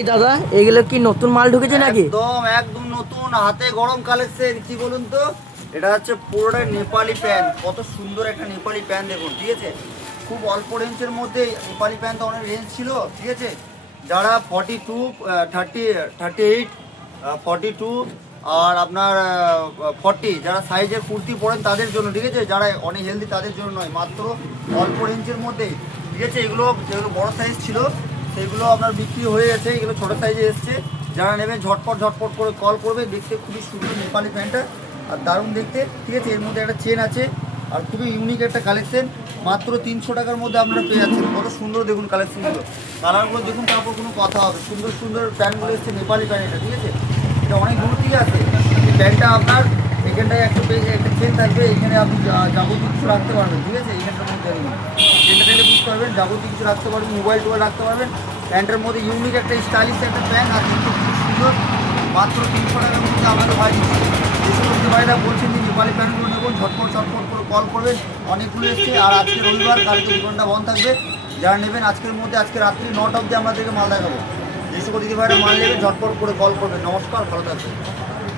এই দাদা এগুলো কি নতুন মাল ঢুকেছে নাকি? একদম একদম নতুন হাতে গরম কালেকশন। কি বলুন তো, এটা হচ্ছে পুরোটাই নেপালি প্যান্ট। কত সুন্দর একটা নেপালি প্যান্ট দেখুন, ঠিক আছে। খুব অল্প রেঞ্জের মধ্যে নেপালি প্যান্ট অনেক রেঞ্জ ছিল, ঠিক আছে। যারা 42, 38, 42 আর আপনার 40 যারা সাইজের কুর্তি পরেন তাদের জন্য, ঠিক আছে। যারা অনেক হেলদি তাদের জন্য নয়, মাত্র অল্প রেঞ্জের মধ্যেই, ঠিক আছে। এগুলো যেগুলো বড় সাইজ ছিল সেগুলো আপনার বিক্রি হয়ে গেছে, এগুলো ছোটো সাইজে এসছে। যারা নেবেন ঝটপট ঝটপট করে কল করবে। দেখতে খুবই সুন্দর নেপালি প্যান্টটা, আর দারুণ দেখতে, ঠিক আছে। এর মধ্যে একটা চেন আছে, আর খুবই ইউনিক একটা কালেকশন। মাত্র 300 টাকার মধ্যে আপনারা পেয়ে যাচ্ছেন। কত সুন্দর দেখুন কালেকশনগুলো, কালারগুলো দেখুন, তারপর কোনো কথা হবে। সুন্দর সুন্দর প্যান্টগুলো এসছে, নেপালি প্যান্ট এটা, ঠিক আছে। এটা অনেক দূর থেকে আছে। এই প্যান্টটা আপনার এখানটায় একটা চেন থাকবে, এখানে আপনি যাবতীয় কিছু রাখতে পারবেন, ঠিক আছে। এখানটার মধ্যে চেনটা থেকে বুঝতে পারবেন, যাবতীয় কিছু রাখতে পারবেন, মোবাইল টোবাইল রাখতে পারবেন। প্যান্টের মধ্যে ইউনিক একটা স্টাইলিশ একটা প্যান্ট, আর কিন্তু খুব সুন্দর। মাত্র 300 টাকার মধ্যে আমাদের ভাই দিচ্ছে। যে সমস্ত ভাইরা বলছেন যে নেপালি প্যান্টগুলো নেবেন, ঝটপট ঝটপট করে কল করবেন। অনেকগুলো এসছে, আর আজকে রবিবার, কালকে দোকানটা বন্ধ থাকবে। যারা নেবেন আজকের মধ্যে, আজকে রাত্রি 9টা অবধি আমাদেরকে মাল দেখাবো। যে সকল দিদি ভাইরা মাল নেবেন ঝটপট করে কল করবেন। নমস্কার, ভালো থাকবেন।